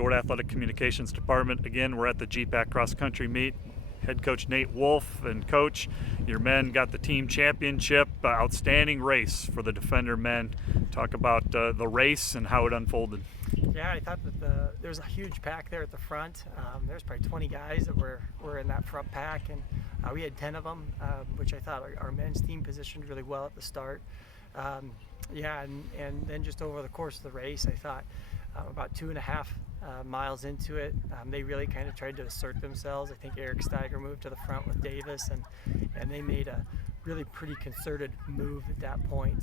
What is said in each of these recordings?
Dordt Athletic Communications Department. Again, we're at the GPAC Cross Country Meet. Head coach Nate Wolf and coach, your men got the team championship. Outstanding race for the Defender men. Talk about the race and how it unfolded. Yeah, I thought that there was a huge pack there at the front. There's probably 20 guys that were in that front pack, and we had 10 of them, which I thought our men's team positioned really well at the start. Yeah, and then just over the course of the race, I thought about 2.5 miles into it, they really kind of tried to assert themselves. I think Eric Steiger moved to the front with Davis, and they made a really pretty concerted move at that point.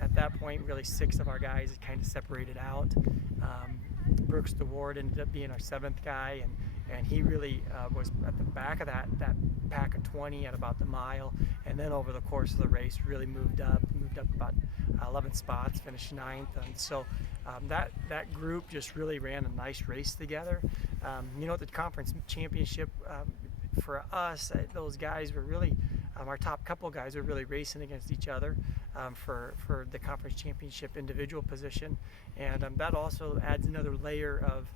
At that point, really 6 of our guys had kind of separated out. Brooks DeWard ended up being our 7th guy, and he really was at the back of that pack of 20 at about the mile, and then over the course of the race really moved up about 11 spots, finished 9th, and so that group just really ran a nice race together. At the conference championship, for us, those guys were really, our top couple guys were really racing against each other for the conference championship individual position, and that also adds another layer of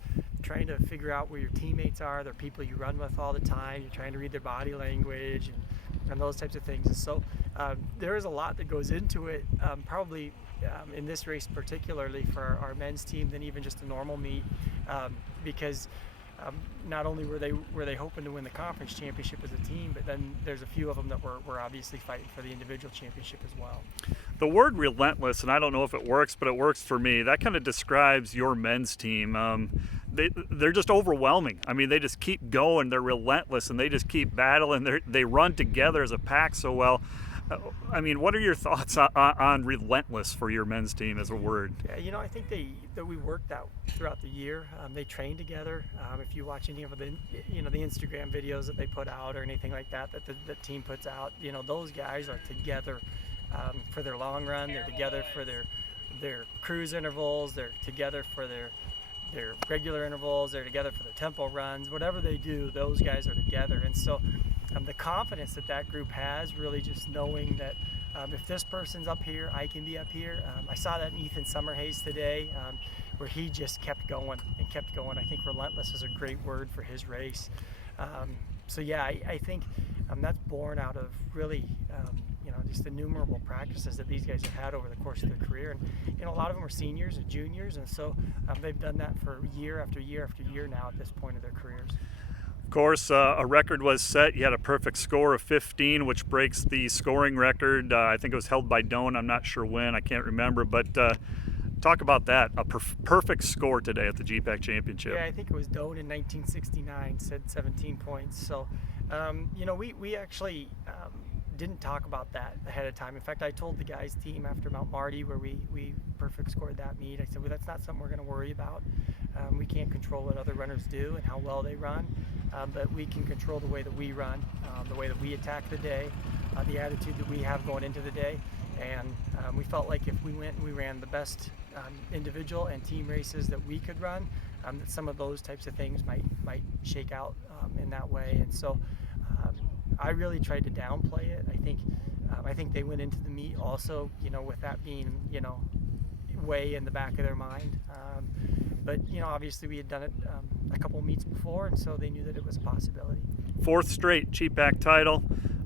trying to figure out where your teammates are. They're people you run with all the time. You're trying to read their body language and those types of things. And so there is a lot that goes into it, probably in this race particularly for our men's team than even just a normal meet, because not only were they hoping to win the conference championship as a team, but then there's a few of them that were obviously fighting for the individual championship as well. The word relentless, and I don't know if it works, but it works for me. That kind of describes your men's team. They're just overwhelming. I mean, they just keep going. They're relentless, and they just keep battling. They run together as a pack so well. I mean, what are your thoughts on relentless for your men's team as a word? Yeah, I think that we worked that throughout the year. They train together. If you watch any of the the Instagram videos that they put out or anything like that the team puts out, those guys are together for their long run. They're together for their cruise intervals. They're together for their regular intervals. They're together for their tempo runs. Whatever they do, those guys are together. And so the confidence that group has, really just knowing that if this person's up here, I can be up here. I saw that in Ethan Summerhays today, where he just kept going and kept going. I think relentless is a great word for his race. So yeah, I think that's born out of really just innumerable practices that these guys have had over the course of their career, and a lot of them are seniors and juniors, and so they've done that for year after year after year now at this point of their careers. Of course, a record was set. You had a perfect score of 15, which breaks the scoring record. I think it was held by Doan. I'm not sure when. I can't remember. But talk about that. A perfect score today at the GPAC Championship. Yeah, I think it was Doan in 1969 said 17 points. So, we actually didn't talk about that ahead of time. In fact, I told the guys' team after Mount Marty, where we perfect scored that meet, I said, well, that's not something we're going to worry about. We can't control what other runners do and how well they run, but we can control the way that we run, the way that we attack the day, the attitude that we have going into the day. And we felt like if we went and we ran the best individual and team races that we could run, that some of those types of things might shake out in that way. And so I really tried to downplay it. I think they went into the meet also, with that being, way in the back of their mind. But obviously we had done it a couple meets before, and so they knew that it was a possibility. 4th straight GPAC title.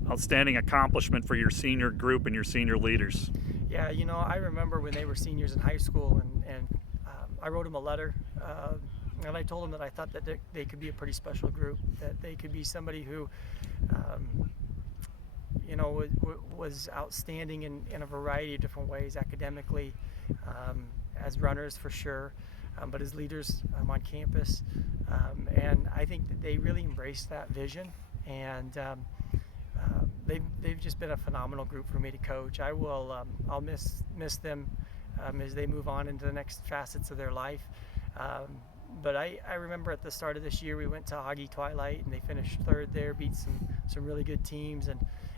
Outstanding accomplishment for your senior group and your senior leaders. Yeah, I remember when they were seniors in high school, and I wrote them a letter, and I told them that I thought that they could be a pretty special group, that they could be somebody who was outstanding in a variety of different ways, academically, as runners for sure, but as leaders on campus. And I think that they really embraced that vision, and they've just been a phenomenal group for me to coach. I'll miss them as they move on into the next facets of their life. But I remember at the start of this year, we went to Augie Twilight, and they finished 3rd there, beat some really good teams,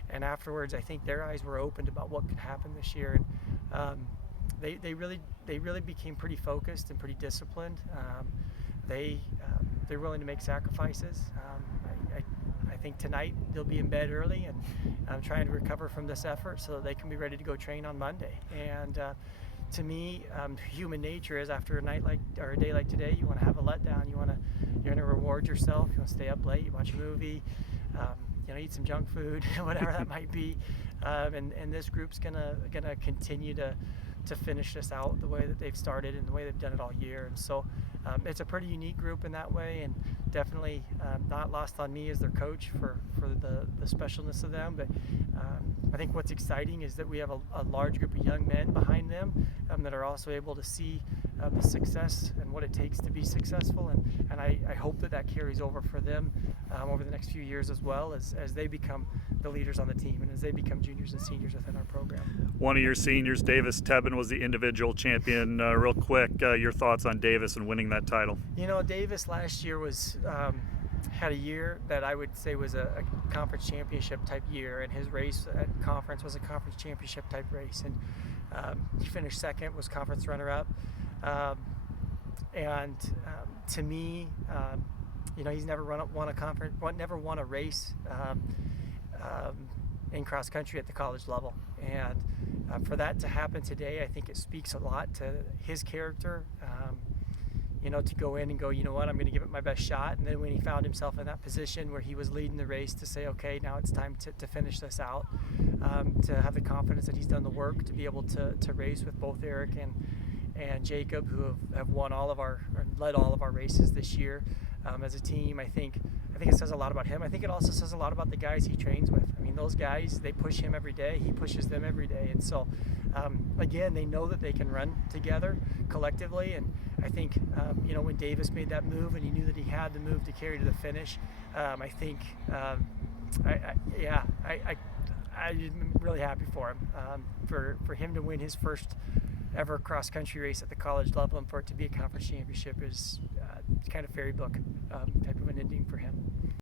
and afterwards I think their eyes were opened about what could happen this year, and they really became pretty focused and pretty disciplined. They're willing to make sacrifices. I think tonight they'll be in bed early and trying to recover from this effort so that they can be ready to go train on Monday. And to me, human nature is after a night like or a day like today, you want to have a letdown. You're going to reward yourself. You want to stay up late, you watch a movie, eat some junk food, whatever that might be. And this group's gonna continue to finish this out the way that they've started and the way they've done it all year. And so it's a pretty unique group in that way, and definitely not lost on me as their coach for the specialness of them. But I think what's exciting is that we have a large group of young men behind them that are also able to see the success and what it takes to be successful, and I hope that carries over for them over the next few years as well as they become the leaders on the team and as they become juniors and seniors within our program. One of your seniors, Davis Tebben, was the individual champion. Real quick, your thoughts on Davis and winning that title? Davis last year had a year that I would say was a conference championship type year, and his race at conference was a conference championship type race, and he finished second, was conference runner-up. To me, he's never never won a race in cross country at the college level, and for that to happen today, I think it speaks a lot to his character. To go in and go, you know what, I'm going to give it my best shot. And then when he found himself in that position where he was leading the race, to say, okay, now it's time to finish this out, to have the confidence that he's done the work to be able to race with both Eric and Jacob, who have led all of our races this year as a team. I think it says a lot about him. I think it also says a lot about the guys he trains with. I mean, those guys, they push him every day. He pushes them every day. And so, again, they know that they can run together collectively. And I think, when Davis made that move and he knew that he had the move to carry to the finish, I'm really happy for him. For him to win his first ever cross country race at the college level and for it to be a conference championship is kind of fairy book type of an